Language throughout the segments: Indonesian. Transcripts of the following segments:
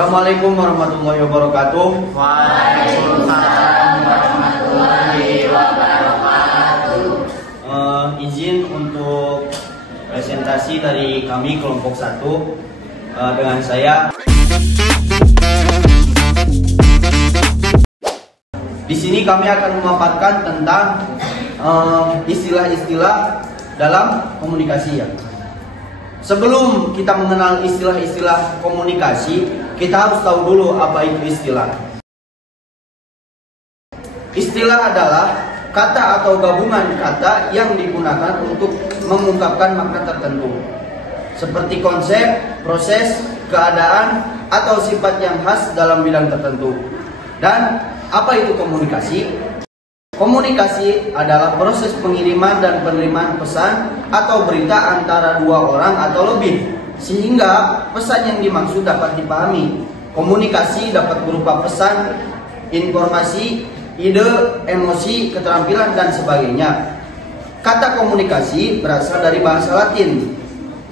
Assalamualaikum warahmatullahi wabarakatuh. Waalaikumsalam warahmatullahi wabarakatuh. Izin untuk presentasi dari kami kelompok 1 dengan saya. Di sini kami akan memaparkan tentang istilah-istilah dalam komunikasi ya. Sebelum kita mengenal istilah-istilah komunikasi, kita harus tahu dulu apa itu istilah. Istilah adalah kata atau gabungan kata yang digunakan untuk mengungkapkan makna tertentu, seperti konsep, proses, keadaan, atau sifat yang khas dalam bidang tertentu. Dan apa itu komunikasi? Komunikasi adalah proses pengiriman dan penerimaan pesan atau berita antara dua orang atau lebih, sehingga pesan yang dimaksud dapat dipahami. Komunikasi dapat berupa pesan, informasi, ide, emosi, keterampilan, dan sebagainya. Kata komunikasi berasal dari bahasa Latin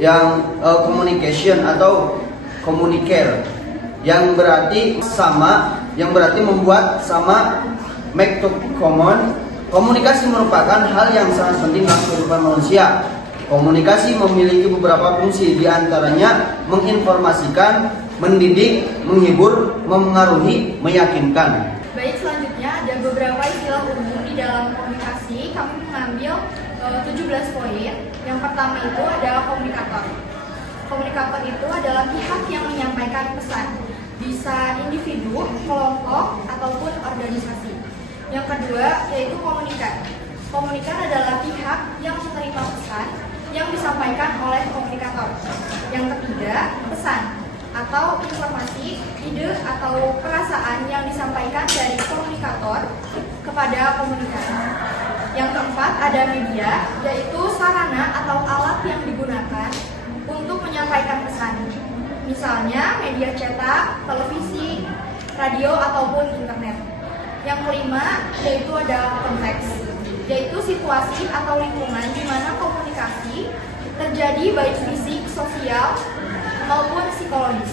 yang communication atau communicare, yang berarti sama, yang berarti membuat sama, make to common. Komunikasi merupakan hal yang sangat penting dalam kehidupan manusia. Komunikasi memiliki beberapa fungsi, diantaranya menginformasikan, mendidik, menghibur, memengaruhi, meyakinkan. Baik, selanjutnya ada beberapa istilah umum di dalam komunikasi. Kami mengambil 17 poin. Yang pertama itu adalah komunikator. Komunikator itu adalah pihak yang menyampaikan pesan, bisa individu, kelompok, ataupun organisasi. Yang kedua yaitu komunikan. Komunikan adalah pihak yang menerima pesan yang disampaikan oleh komunikator. Yang ketiga, pesan atau informasi, ide atau perasaan yang disampaikan dari komunikator kepada komunikan. Yang keempat, ada media, yaitu sarana atau alat yang digunakan untuk menyampaikan pesan. Misalnya media cetak, televisi, radio ataupun internet. Yang kelima yaitu ada konteks, yaitu situasi atau lingkungan di mana komunikasi terjadi baik fisik, sosial maupun psikologis.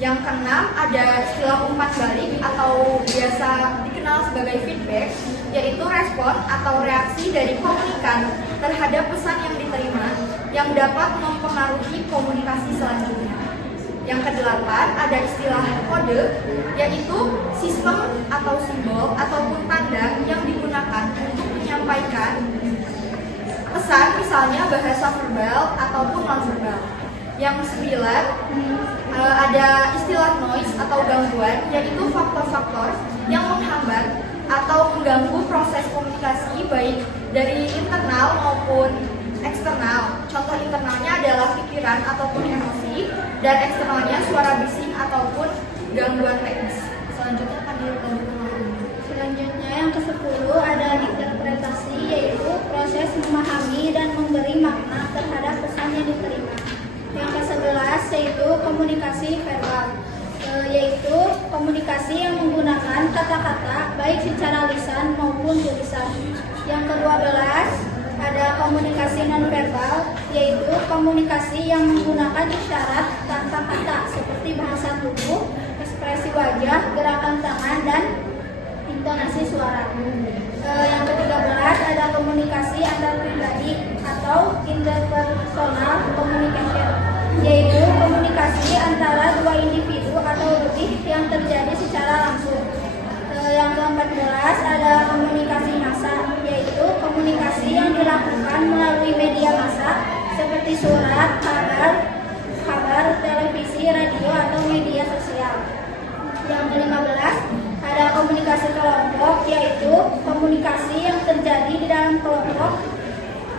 Yang keenam ada istilah umpan balik atau biasa dikenal sebagai feedback, yaitu respon atau reaksi dari komunikan terhadap pesan yang diterima yang dapat mempengaruhi komunikasi selanjutnya. Yang kedelapan ada istilah kode, yaitu sistem atau simbol ataupun tanda yang digunakan untuk menyampaikan pesan, misalnya bahasa verbal ataupun non-verbal. Yang sembilan ada istilah noise atau gangguan, yaitu faktor-faktor yang menghambat atau mengganggu proses komunikasi baik dari internal maupun eksternal. Contoh internalnya adalah pikiran ataupun emosi, dan eksternalnya suara bising ataupun gangguan teknis. Selanjutnya akan dilanjutkan. Selanjutnya yang ke-10 ada interpretasi, yaitu proses memahami dan memberi makna terhadap pesan yang diterima. Yang ke-11 yaitu komunikasi verbal, yaitu komunikasi yang menggunakan kata-kata baik secara lisan maupun tulisan. Yang ke-12 ada komunikasi nonverbal, yaitu komunikasi yang menggunakan isyarat tanpa kata seperti bahasa tubuh, ekspresi wajah, gerakan tangan, dan intonasi suara. Yang ke-13 ada komunikasi antar pribadi atau interpersonal communication, yaitu komunikasi antara dua individu atau lebih yang terjadi secara langsung. Yang ke-14 ada komunikasi massa, yaitu komunikasi yang dilakukan melalui media massa seperti surat, kabar, televisi, radio, atau media sosial. Yang ke-15 ada komunikasi kelompok, yaitu komunikasi yang terjadi di dalam kelompok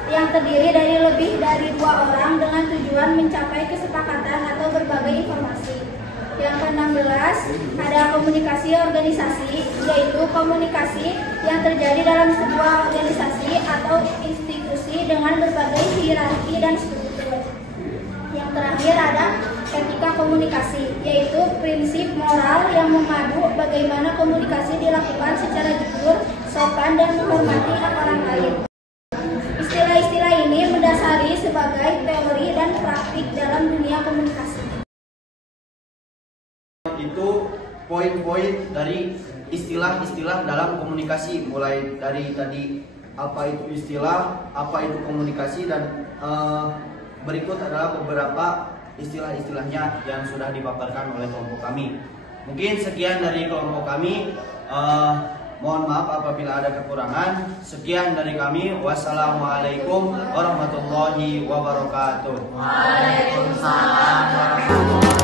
yang terdiri dari lebih dari 2 orang dengan tujuan mencapai kesepakatan atau berbagai informasi. Yang ke-16 ada komunikasi organisasi, yaitu komunikasi yang terjadi dalam sebuah organisasi atau institusi dengan berbagai hierarki dan struktur. Yang terakhir ada etika komunikasi, yaitu prinsip moral yang memadu bagaimana komunikasi dilakukan secara jujur, sopan, dan menghormati orang lain. Istilah-istilah ini mendasari sebagai teori dan praktik dalam dunia komunikasi. poin-poin dari istilah-istilah dalam komunikasi, mulai dari tadi apa itu istilah, apa itu komunikasi, dan berikut adalah beberapa istilah-istilahnya yang sudah dipaparkan oleh kelompok kami. Mungkin sekian dari kelompok kami. Mohon maaf apabila ada kekurangan. Sekian dari kami. Wassalamualaikum warahmatullahi wabarakatuh. Waalaikumsalam warahmatullahi wabarakatuh.